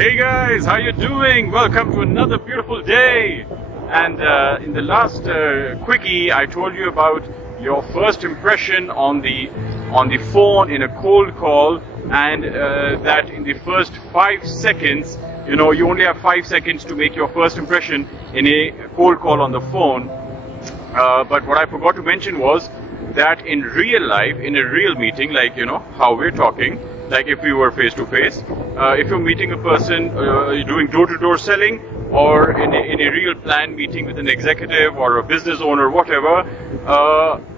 Hey guys, how you doing? Welcome to another beautiful day. And in the last quickie, I told you about your first impression on the phone in a cold call, and that in the first 5 seconds, you know, you only have 5 seconds to make your first impression in a cold call on the phone. But what I forgot to mention was that in real life, in a real meeting, like, you know, how we're talking, like if we were face to face, if you're meeting a person, doing door-to-door selling, or in a real planned meeting with an executive or a business owner, whatever,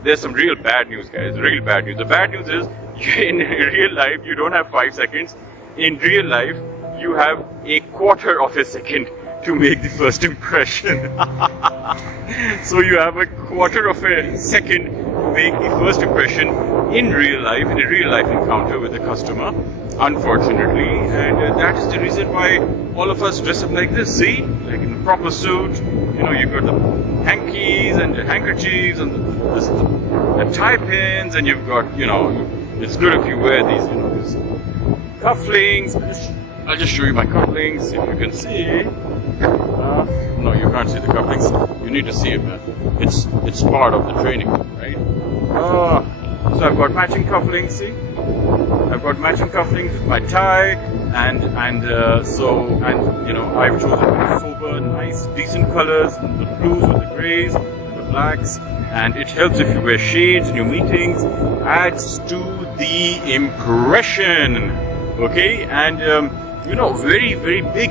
there's some real bad news, guys. Real bad news. The bad news is, in real life, you don't have 5 seconds. In real life, you have a quarter of a second to make the first impression. So you have a quarter of a second to make the first impression in real life, in a real life encounter with a customer, unfortunately. And that is the reason why all of us dress up like this, see? Like in a proper suit, you know, you've got the hankies and the handkerchiefs and the tie pins, and you've got, you know, it's good if you wear these, you know, these cufflinks. I'll just show you my cufflinks, if you can see. No, you can't see the cufflinks. You need to see it, man. It's part of the training, right? So I've got matching cufflinks, see? I've got matching cufflinks with my tie, and you know, I've chosen sober, nice, decent colors, the blues with the grays, and the blacks, and it helps if you wear shades in your meetings, adds to the impression, okay? And you know, very, very big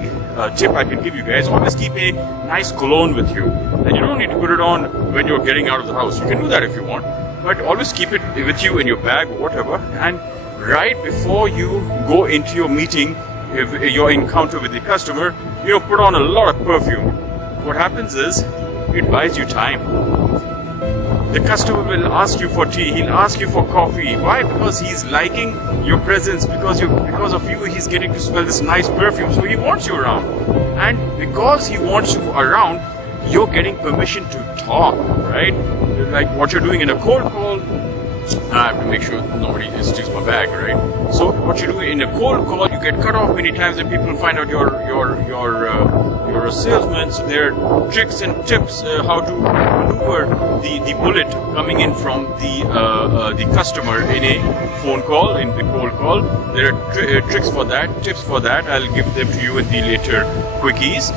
tip I can give you guys: always keep a nice cologne with you. And you don't need to put it on when you're getting out of the house. You can do that if you want, but always keep it with you in your bag or whatever. And right before you go into your meeting, your encounter with the customer, you know, put on a lot of perfume. What happens is, it buys you time. The customer will ask you for tea, he'll ask you for coffee. Why? Because he's liking your presence, because of you, he's getting to smell this nice perfume, so he wants you around. And because he wants you around, you're getting permission to talk, right? Like what you're doing in a cold call, I have to make sure nobody steals my bag, right? So what you do in a cold call, you get cut off many times, and people find out you're a salesman. So there are tricks and tips how to maneuver the bullet coming in from the customer in a phone call, in the cold call. There are tricks for that, tips for that. I'll give them to you in the later quickies.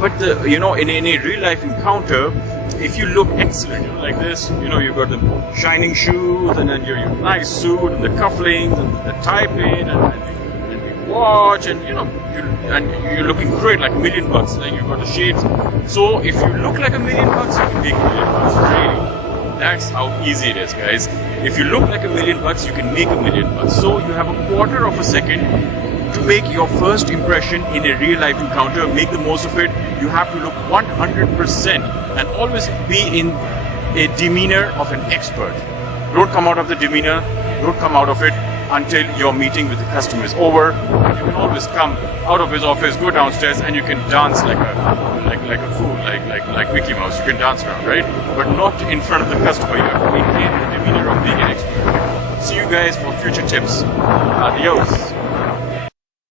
But you know, in a real life encounter, if you look excellent, you know, like this, you know, you've got the shining shoes, and then your nice suit, and the cufflinks, and the tie pin, and the watch, and you know, you're looking great, like $1 million. Like you've got the shades. So if you look like $1 million, you can make $1 million. Really, that's how easy it is, guys. If you look like $1 million, you can make $1 million. So you have a quarter of a second to make your first impression in a real life encounter. Make the most of it. You have to look 100% and always be in a demeanor of an expert. Don't come out of the demeanor, don't come out of it until your meeting with the customer is over. You can always come out of his office, go downstairs, and you can dance like a fool, like Mickey Mouse. You can dance around, right? But not in front of the customer. You have to maintain the demeanor of being an expert. See you guys for future tips. Adios.